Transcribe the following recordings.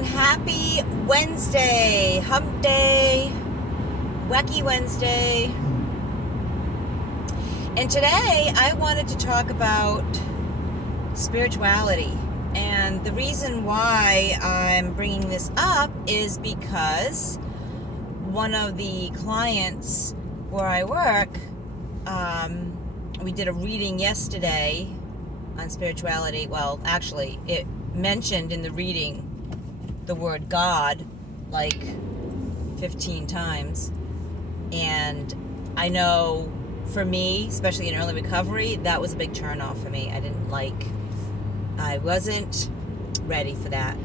everyone. Happy Wednesday, hump day, wacky Wednesday. And today I wanted to talk about spirituality. And the reason why I'm bringing this up is because one of the clients where I work, we did a reading yesterday on spirituality. Well, actually, it mentioned in the reading the word God like 15 times. And I know for me, especially in early recovery, that was a big turn off for me. I wasn't ready for that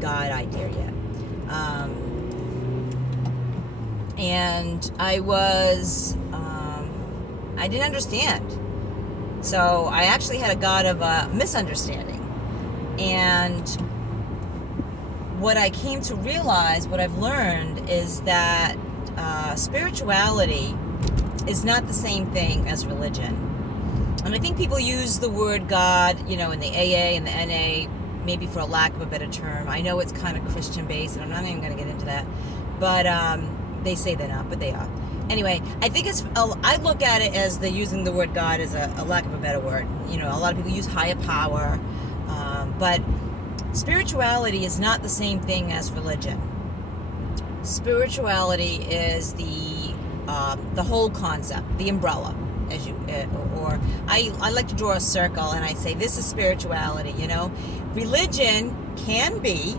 God idea yet. And I didn't understand. So I actually had a God of misunderstanding. And what I came to realize, what I've learned, is that spirituality is not the same thing as religion. And I think people use the word God, in the AA and the NA, maybe for a lack of a better term. I know it's kind of Christian-based, and I'm not even going to get into that. But they say they're not, but they are. Anyway, I think I look at it as they're using the word God as a lack of a better word. A lot of people use higher power. But spirituality is not the same thing as religion. Spirituality is the whole concept, the umbrella, or I like to draw a circle and I say this is spirituality. Religion can be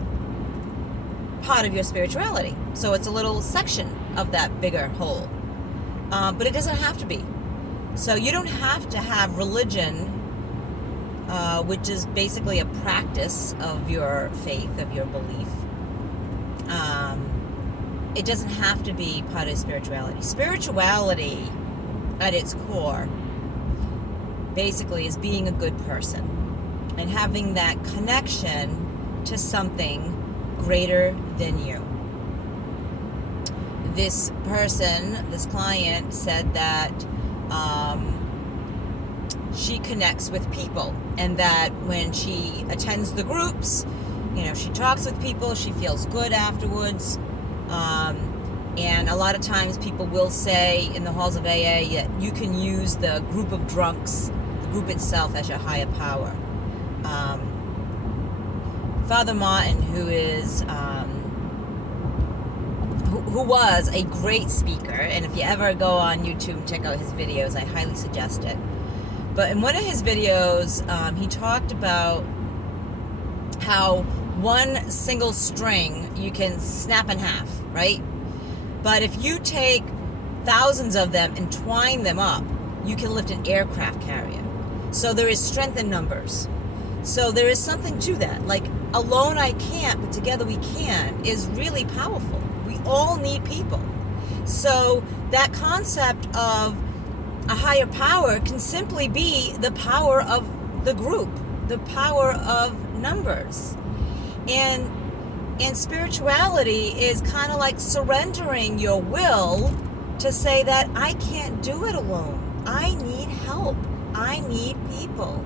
part of your spirituality, so it's a little section of that bigger whole, but it doesn't have to be. So you don't have to have religion, which is basically a practice of your faith, of your belief. It doesn't have to be part of spirituality. Spirituality, at its core, basically is being a good person and having that connection to something greater than you. This client said that she connects with people, and that when she attends the groups, she talks with people, she feels good afterwards. And a lot of times people will say in the halls of AA that you can use the group of drunks, the group itself, as your higher power. Father Martin, who was a great speaker, and if you ever go on YouTube and check out his videos, I highly suggest it. But in one of his videos, he talked about how one single string you can snap in half, right? But if you take thousands of them and twine them up, you can lift an aircraft carrier. So there is strength in numbers. So there is something to that. Like, alone I can't, but together we can, is really powerful. We all need people. So that concept of a higher power can simply be the power of the group, the power of numbers. And spirituality is kind of like surrendering your will to say that I can't do it alone. I need help. I need people,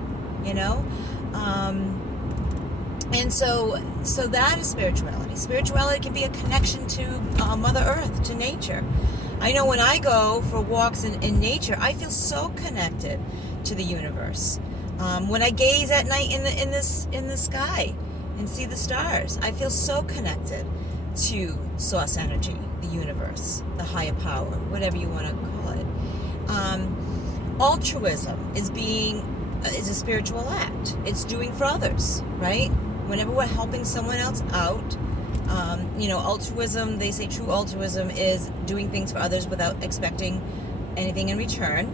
and so that is spirituality. Spirituality can be a connection to Mother Earth, to nature. I know when I go for walks in nature, I feel so connected to the universe. When I gaze at night in the sky and see the stars, I feel so connected to source energy, the universe, the higher power, whatever you want to call it. Altruism is a spiritual act. It's doing for others, right? Whenever we're helping someone else out, altruism, they say true altruism is doing things for others without expecting anything in return.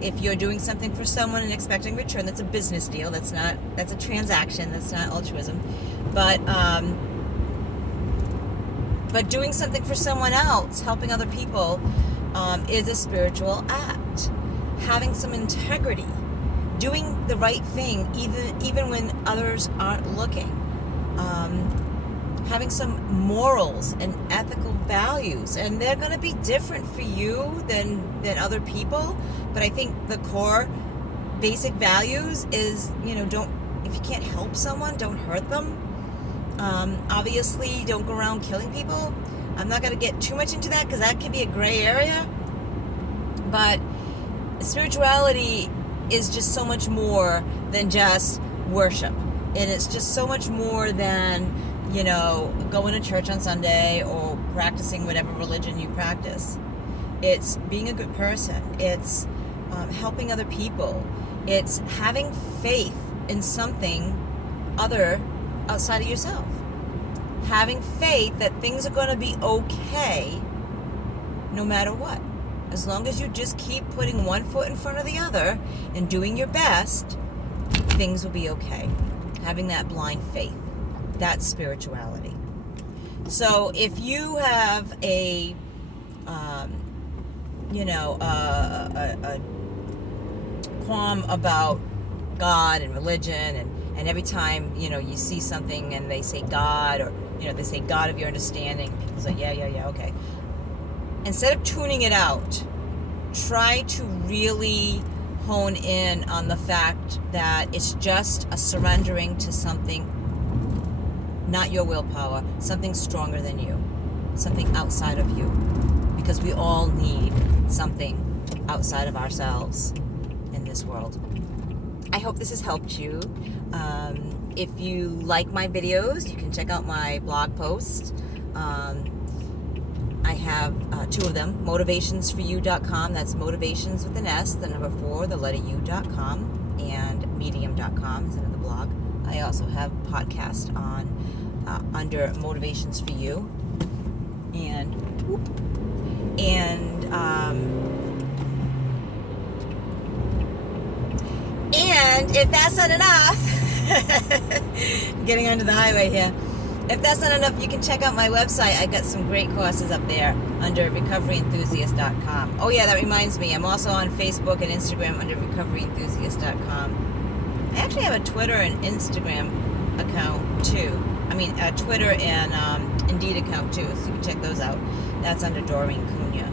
If you're doing something for someone and expecting return, that's a business deal. That's a transaction. That's not altruism. But doing something for someone else, helping other people, is a spiritual act. Having some integrity, doing the right thing even when others aren't looking. Having some morals and ethical values, and they're going to be different for you than other people, but I think the core basic values is, if you can't help someone, don't hurt them. Obviously, don't go around killing people. I'm not going to get too much into that because that can be a gray area. But spirituality is just so much more than just worship. And it's just so much more than, going to church on Sunday or practicing whatever religion you practice. It's being a good person. It's helping other people. It's having faith in something other outside of yourself. Having faith that things are going to be okay no matter what. As long as you just keep putting one foot in front of the other and doing your best, things will be okay. Having that blind faith. That's spirituality. So if you have a qualm about God and religion, and every time, you see something and they say God, or, they say God of your understanding, people say, yeah, okay. Instead of tuning it out, try to really hone in on the fact that it's just a surrendering to something, not your willpower, something stronger than you, something outside of you, because we all need something outside of ourselves in this world. I hope this has helped you. If you like my videos, you can check out my blog posts. I have 2 of them, motivationsforyou.com, that's motivations with an S, the number 4, the letter U.com, and medium.com is another blog. I also have a podcast on under Motivations for You. And if that's not enough, getting onto the highway here. If that's not enough, you can check out my website. I got some great courses up there under recoveryenthusiast.com. Oh yeah, that reminds me. I'm also on Facebook and Instagram under recoveryenthusiast.com. I actually have a Twitter and Instagram account too. Twitter and Indeed account too, so you can check those out. That's under Doreen Cunha.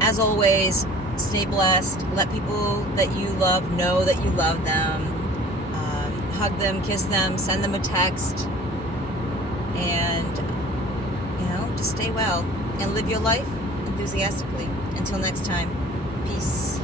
As always, stay blessed. Let people that you love know that you love them. Hug them, kiss them, send them a text, and just stay well and live your life enthusiastically. Until next time, peace.